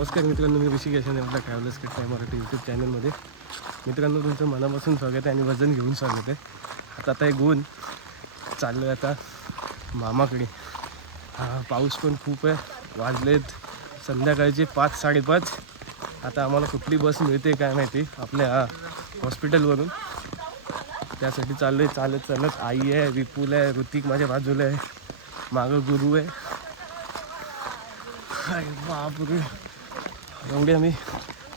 नमस्कार मित्रांनो, मी ऋषिकेश आणि आपल्या travellers kit time Marathi YouTube चॅनलमध्ये. मित्रांनो, तुमचं मनापासून स्वागत आहे आणि वजन घेऊन स्वागत आहे. आता एक गुण चाललो आहे आता मामाकडे. पाऊस पण खूप आहे. वाजलेत संध्याकाळचे 5-5:30. आता आम्हाला कुठली बस मिळते काय माहिती आपल्या हॉस्पिटलवरून. त्यासाठी चाललो आहे चालत. आई आहे, विपुल आहे, ऋतिक माझ्या बाजूला आहे, मागं गुरु आहे. बापरे, एवढे आम्ही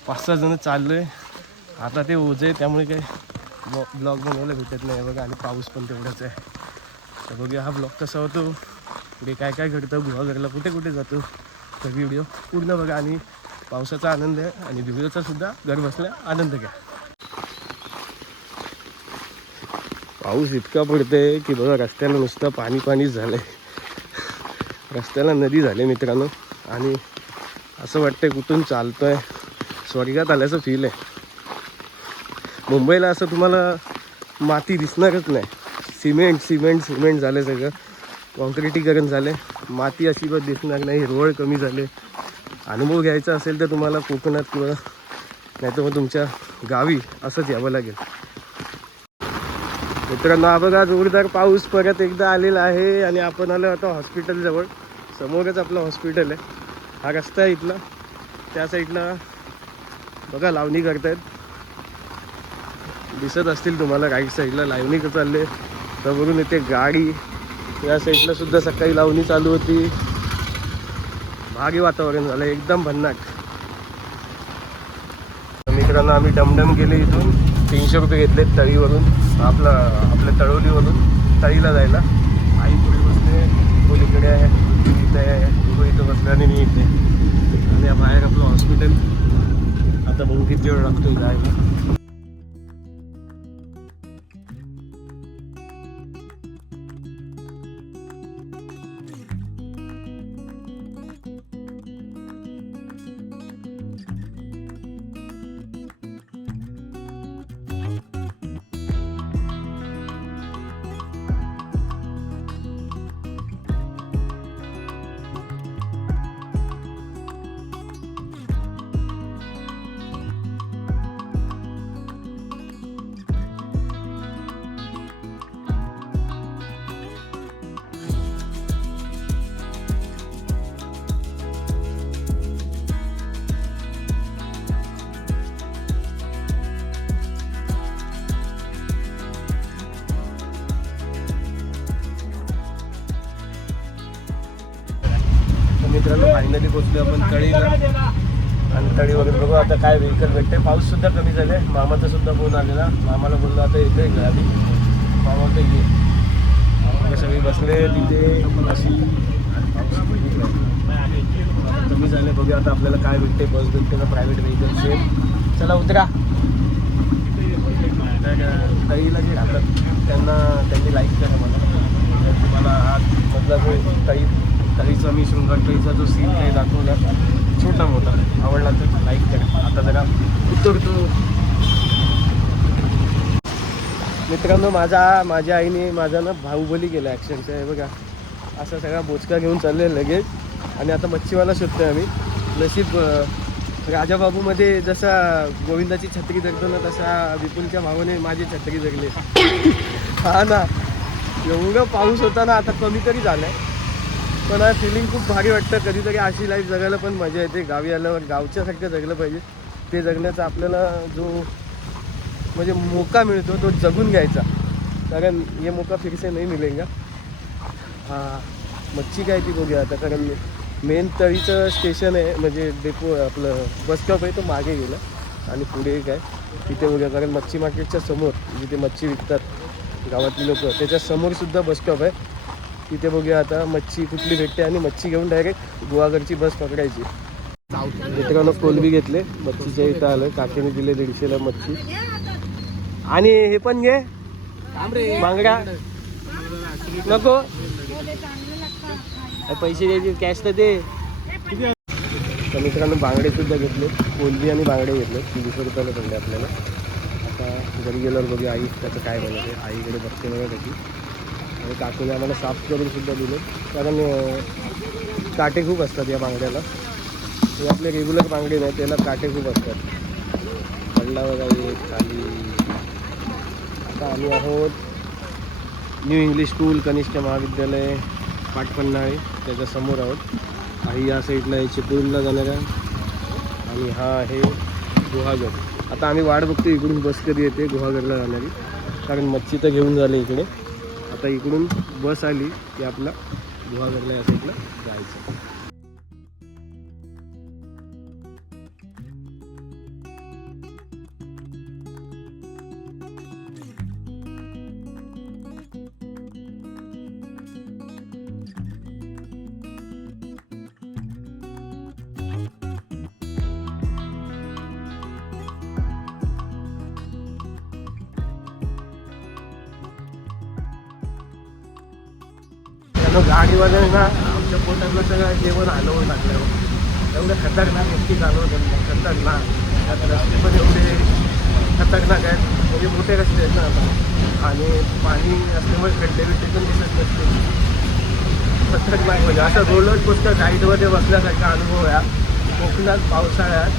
5-6 जण चाललो आहे. आता ते ओझं आहे त्यामुळे काही ब्लॉग बनवायला भेटत नाही बघा. आणि पाऊस पण तेवढाच आहे. तर बघूया हा ब्लॉग कसा होतो, पुढे काय काय घडतं, गुहागरला कुठे कुठे जातो. तर व्हिडिओ पूर्ण बघा आणि पावसाचा आनंद आहे आणि व्हिडिओचा सुद्धा घर बसल्या आनंद घ्या. पाऊस इतका पडतोय की बघा रस्त्याला नुसतं पाणीच झालं आहे. रस्त्याला नदी झाली मित्रांनो. आणि असं वाटतंय कुठून चालतोय, स्वर्गात आल्याचं फील आहे. मुंबईला असं तुम्हाला माती दिसणारच नाही. सिमेंट झालं सगळं, कॉन्क्रिटीकरण झाले. माती अशी पण दिसणार नाही, हिरवळ कमी झाले. अनुभव घ्यायचा असेल तर तुम्हाला कोकणात किंवा नाही तर मग तुमच्या गावी असंच यावं लागेल. मित्रांनो, हा बघा जोरदार पाऊस परत एकदा आलेला आहे आणि आपण आलो आता हॉस्पिटलजवळ. समोरच आपलं हॉस्पिटल आहे. हा रस्ता आहे इथला. त्या साईडला बघा लावणी करतायत, दिसत असतील तुम्हाला. राईट साईडला लावणी चालले. तर बघून इथे गाडी, या साईडला सुद्धा सकाळी लावणी चालू होती. भारी वातावरण झालं एकदम भन्नाट. मित्रांनो, आम्ही डमडम गेले. इथून 300 रुपये घेतलेत तळीवरून, आपल्या तळोलीवरून तळीला जायला. आई पुढे बसले, मुलीकडे आहे, इथं बसले आणि मी इथे. आणि बाहेर आपलं हॉस्पिटल. आता बघू किती वेळ लागतो जायला. मित्रांनो, फायनली पोचलो आपण तळीला. आणि तळीवरून बघू आता काय व्हेकल भेटते. पाऊस सुद्धा कमी झाले. मामाचा सुद्धा फोन आलेला. मामाला बोललो आता येते गाडी. मामा तर ये सगळी बसले तिथे. अशी कमी झाले. बघूया आता आपल्याला काय भेटते. बस भेटते का प्रायव्हेट व्हेकल सेम. चला उतरा. तळीला जे राहतात त्यांनी लाईक करा मला. तुम्हाला आज मधला जो तळीचा मी शृंगारचा जो सीन काही दाखवला छोटा मोठा आवडला तर लाईक करा. आता जरा उतरतो. मित्रांनो, माझ्या आईने माझा ना बाहुबली केला ॲक्शनचा. आहे बघा, असा सगळा बोचका घेऊन चालले लगेच. आणि आता मच्छीवाला शोधतोय आम्ही. नशीब राजाबाबूमध्ये जसा गोविंदाची छत्री धरतो ना, तसा विपुलच्या भावाने माझी छत्री धरली. हा ना, एवढं पाऊस होता ना. आता कमी तरी झालं आहे, पण फिलिंग खूप भारी वाटतं. कधीतरी अशी लाईफ जगायला पण मजा येते. गावी आल्यावर गावच्यासारखं जगलं पाहिजे. ते जगण्याचा आपल्याला जो म्हणजे मोका मिळतो तो जगून घ्यायचा. कारण हे मोका फिरसे नाही मिळेगा. मच्छी काय ती बघूया आता. कारण मेन तळीचं स्टेशन आहे, म्हणजे डेपो आपलं बस स्टॉप आहे, तो मागे गेला. आणि पुढे काय तिथे बघूया. कारण मच्छी मार्केटच्या समोर जिथे मच्छी विकतात गावातली लोक, त्याच्या समोरसुद्धा बस स्टॉप आहे. तिथे बघूया आता मच्छी कुठली भेटते आणि मच्छी घेऊन डायरेक्ट गुहागरची बस पकडायची. मित्रांनो, कोलबी घेतले. मच्छीच्या इथं आलं. काकीने दिले 150ला मच्छी. आणि हे पण घे बांगडा. नको पैसे द्यायचे, कॅश तर दे. तर मित्रांनो, बांगडे सुद्धा घेतले. कोलबी आणि बांगडे घेतले. 300 रुपयाला पडले आपल्याला. आता घरी गेल्यावर बघूया आई त्याचं काय बनवते. आईकडे बघते बघा त्याची. आणि काकीने आम्हाला साफ करून सुद्धा दिले. कारण काटे खूप असतात या बांगड्याला. हे आपले रेग्युलर बांगडे नाही, त्याला काटे खूप असतात. पडला बघा एक खाली. आता आम्ही आहोत न्यू इंग्लिश स्कूल कनिष्ठ महाविद्यालय पाटपन्हाळे, त्याच्या समोर आहोत. काही या साईडला आहे चिपळूणला जाणाऱ्या, आणि हा आहे गुहागर. आता आम्ही वाट बघतो इकडून बस कधी येते गुहागरला जाणारी, कारण मच्छी तर घेऊन झाले इकडे. आता इकडून बस आली की आपला गुहागरला या साईडला जायचं. गाडीवाल्यानं आमच्या पोटातलं सगळं जेवण हलवून टाकलं. एवढं खतरनाक व्यक्ती चालवत खतरनाक. त्यात रस्ते पण एवढे खतरनाक आहेत, म्हणजे मोठे रस्ते आहेत ना आता, आणि पाणी असल्यामुळे खड्डे बिड्डे पण दिसत नसते. खतरनाक म्हणजे असं रोलर कोस्टर राईडमध्ये बसल्यासारखा अनुभव आहे कोकणात पावसाळ्यात.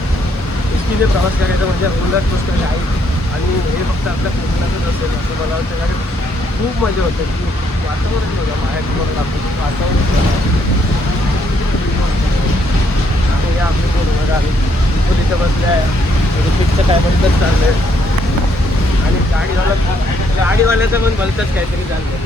एसटीने प्रवास करायचा म्हणजे रोलर कोस्टर राईड, आणि हे फक्त आपल्या कोकणातच असेल असं मला वाटतं. कारण खूप मजा होते की वातावरण बघा बाहेर बघा वातावरण. आणि या आपली बोल बघा आम्ही तिथं बसले आहे, ऋतिकचं काय म्हणतात चाललं आहे, आणि गाडीवाल्याचं पण भलतंच काहीतरी चाललं.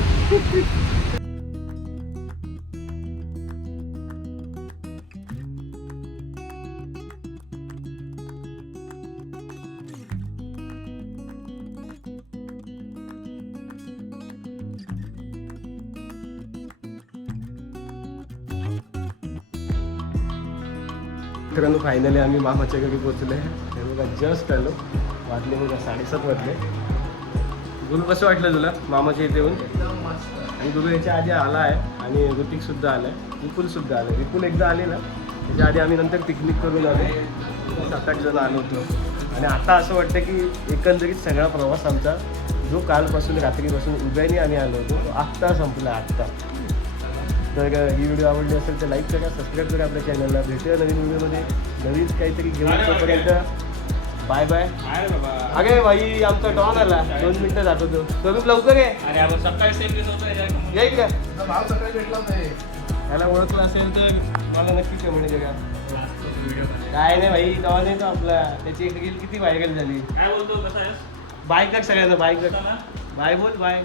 मित्रांनो फायनली आम्ही मामाच्या घरी पोचले. हे बघा जस्ट आलो, वाजले बघा 7:30 वाजले. गुरु कसं वाटलं तुला मामाच्या इथे येऊन? आणि गुरु याच्या आधी आला आहे, आणि ऋतिकसुद्धा आला आहे, विपुलसुद्धा आला आहे. विपुल एकदा आले ना, त्याच्या आधी आम्ही नंतर पिकनिक करून आलो, 7-8 जण आलो होतो. आणि आता असं वाटतं की एकंदरीत सगळा प्रवास आमचा जो कालपासून रात्रीपासून उभ्याने आम्ही आलो होतो तो आत्ता संपला आत्ता. तर ही व्हिडिओ आवडली असेल तर लाईक करा, सबस्क्राईब करा आपल्या चॅनलला. भेटूया नवीन व्हिडिओमध्ये, नवीन काहीतरी घेऊन. तोपर्यंत बाय बाय. अरे भाई आमचा डॉन आला, 2 मिनिटं जातो तो. स्वरूप लवकर आहे. अरे सकाळी येईल का? त्याला ओळखलं असेल तर मला नक्की कमेंट करा. काय नाही भाई, डॉन आहे तो आपला. त्याची एक रील किती व्हायरल झाली. काय बोलतो, कसं आहे? बाय कर सगळ्यांना, बाय कर, बाय बोल, बाय.